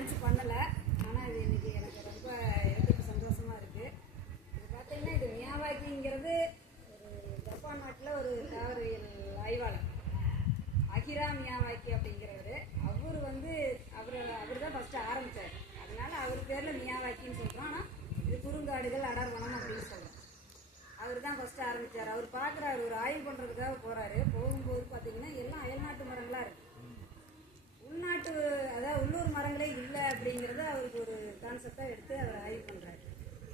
நினச்சி பண்ணலை. ஆனால் இது இன்னைக்கு எனக்கு ரொம்ப எனக்கு சந்தோஷமாக இருக்குது. இது பார்த்தீங்கன்னா இது மியாவாக்கிங்கிறது ஒரு ஜப்பான் நாட்டில் ஒரு தாவரவியல் ஆய்வாளர் அகிரா மியாவாக்கி அப்படிங்கிறவர். அவர் தான் ஃபஸ்ட்டு ஆரம்பித்தார். அதனால அவர் பேரில் மியாவாக்கின்னு சொல்கிறோம். ஆனால் இது குறுங்காடுகள் அடர்வனம் அப்படின்னு சொல்கிறோம். அவர் தான் ஃபஸ்ட்டு ஆரம்பித்தார். அவர் பார்க்குறாரு, ஒரு ஆய்வு பண்ணுறதுக்காக போகிறாரு. போகும்போது பார்த்தீங்கன்னா எல்லாம் அயல்நாட்டு மரங்களாக இருக்குது. உள்நாட்டு அதாவது உள்ளூர் மரங்களே இல்லை அப்படிங்கிறத அவருக்கு ஒரு கான்செப்டாக எடுத்து அவர் ஆய்வு பண்ணுறாரு.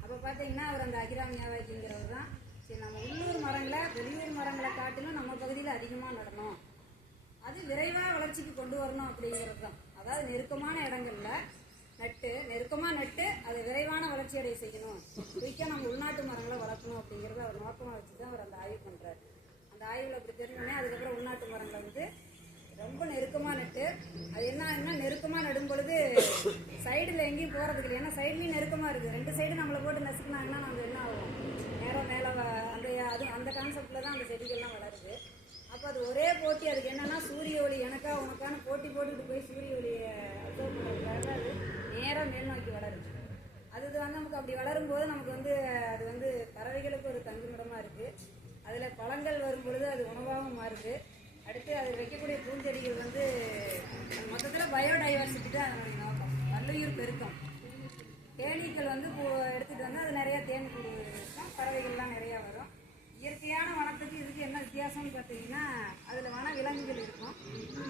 அப்போ பார்த்தீங்கன்னா அவர் அந்த அகிரா மியாவாக்கிங்கிறவர் தான் சரி நம்ம உள்ளூர் மரங்களை வெளியூர் மரங்களை காட்டிலும் நம்ம பகுதியில் அதிகமாக நடணும், அது விரைவாக வளர்ச்சிக்கு கொண்டு வரணும் அப்படிங்கிறது தான். அதாவது நெருக்கமான இடங்கள்ல நெருக்கமாக நட்டு அதை விரைவான வளர்ச்சி அடைய செய்யணும், குயிக்காக நம்ம உள்நாட்டு மரங்களை வளர்க்கணும் அப்படிங்கிறத அவர் நோக்கமாக வச்சு தான் அவர் அந்த ஆய்வு பண்ணுறாரு. அந்த ஆய்வில் அப்படி தெரிஞ்சோடனே அதுக்கப்புறம் உள்நாட்டு மரங்களை வந்து ரொம்ப நெருக்கமாக நட்டு அது என்ன நெருக்கமாக நடும் பொழுது சைடில் எங்கேயும் போகிறதுக்கு இல்லை. ஏன்னா சைட்லேயும் நெருக்கமாக இருக்குது. 2 சைடு நம்மளை போட்டு நசுக்குனாங்கன்னா நம்ம என்ன ஆகும், நேரம் மேலே அந்த கான்செப்டில் தான் அந்த செடிகள்லாம் வளருது. அப்போ அது ஒரே போட்டி. அதுக்கு என்னென்னா சூரிய ஒளி எனக்கா உனக்கான போட்டி போட்டுக்கிட்டு போய் சூரிய ஒளியை அப்சர்வ் பண்ணுறதுக்காக அது நேராக மேல் நோக்கி வளருது. அது வந்து நமக்கு அப்படி வளரும்போது நமக்கு வந்து அது வந்து பறவைகளுக்கு ஒரு தங்குமிடமாக இருக்குது. அதில் பழங்கள் வரும் பொழுது அது உணவாகவும் மாறுது. அடுத்து அதில் வைக்கக்கூடிய பூஞ்செடிகள் வந்து மொத்தத்தில் பயோடைவர்சிட்டி தான் அதனுடைய நோக்கம், பல்லுயிர் பெருக்கம். தேனீக்கள் வந்து எடுத்துகிட்டு வந்து அது நிறையா தேன் கூடு இருக்கும், பறவைகள்லாம் நிறையா வரும். இயற்கையான வனத்துக்கு இதுக்கு என்ன வித்தியாசம்னு பார்த்தீங்கன்னா அதில் வன விலங்குகள் இருக்கும்,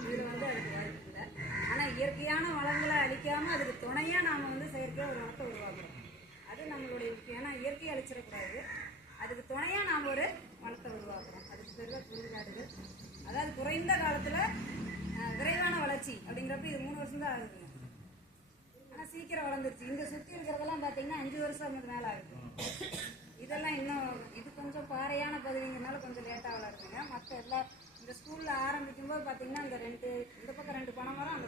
இதில் வந்து அதுக்கு வாய்ப்பு இல்லை. ஆனால் இயற்கையான வளங்களை அழிக்காமல் அதுக்கு துணையாக நாம் வந்து செயற்கையாக ஒரு வனத்தை உருவாக்குறோம். அது நம்மளுடைய முக்கியம். ஏன்னா இயற்கையை அழிச்சிடக்கூடாது, அதுக்கு துணையாக நாம் ஒரு வனத்தை உருவாக்குறோம். அதுக்கு பேர் தான் குறுங்காடுகள். அதாவது குறைந்த காலத்தில் விரைவான வளர்ச்சி அப்படிங்கிறப்ப இது 3 வருஷம் தான் ஆகுதுங்க. ஆனால் சீக்கிரம் வளர்ந்துருச்சு. இங்கே சுற்றி இருக்கிறதெல்லாம் பார்த்தீங்கன்னா 5 வருஷம் மேலே ஆகுது. இதெல்லாம் இன்னும் இது கொஞ்சம் பாறையான பகுதிங்கிறனால கொஞ்சம் லேட்டாக வளருதுங்க. மற்ற இந்த ஸ்கூலில் ஆரம்பிக்கும்போது பார்த்தீங்கன்னா இந்த பக்கம் 2 பனை மரம், அந்த